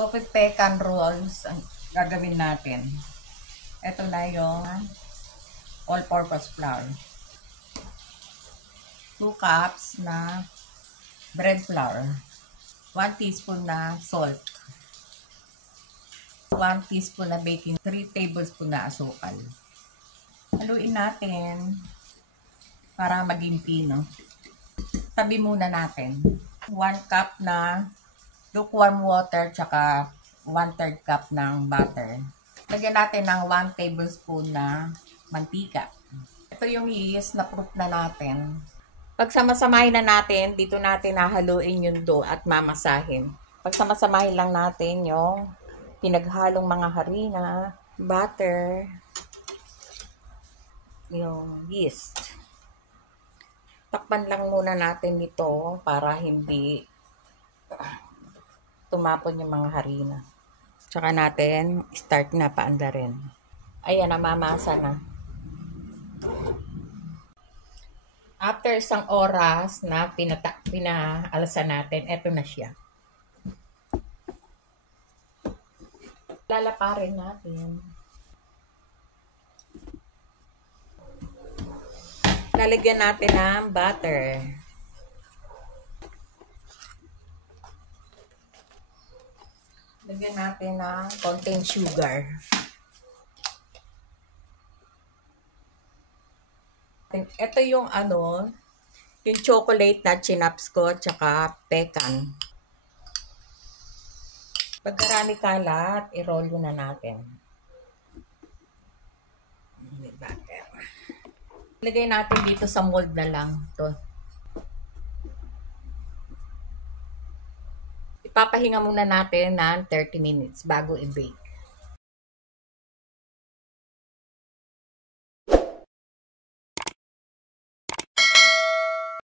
Toffee pecan rolls ang gagawin natin. Ito na yung all-purpose flour. 2 cups na bread flour. 1 teaspoon na salt. 1 teaspoon na baking. 3 tablespoon na asukal. Haluin natin para maging pino. Tabi muna natin. 1 cup na lukewarm water tsaka 1/3 cup ng butter. Lagyan natin ng 1 tablespoon na mantika. Ito yung yeast na proof na natin. Pag samasamahin na natin, dito natin nahaluin yung dough at mamasahin. Pag samasamahin lang natin yung pinaghalong mga harina, butter, yung yeast. Takpan lang muna natin ito para hindi tumapon yung mga harina. Tsaka natin start na paandarin. Ayan, namamasa na. After isang oras na pinaalsa natin, eto na siya. Lalaparin natin. Lalagyan natin ng butter. Lagyan natin ng konting sugar. Ito yung yung chocolate na chinaps ko, tsaka pecan. Pagkarami kalat, i-roll na natin. May butter. Lagay natin dito sa mold na lang. Ito. Ipapahinga muna natin ng 30 minutes bago i-bake.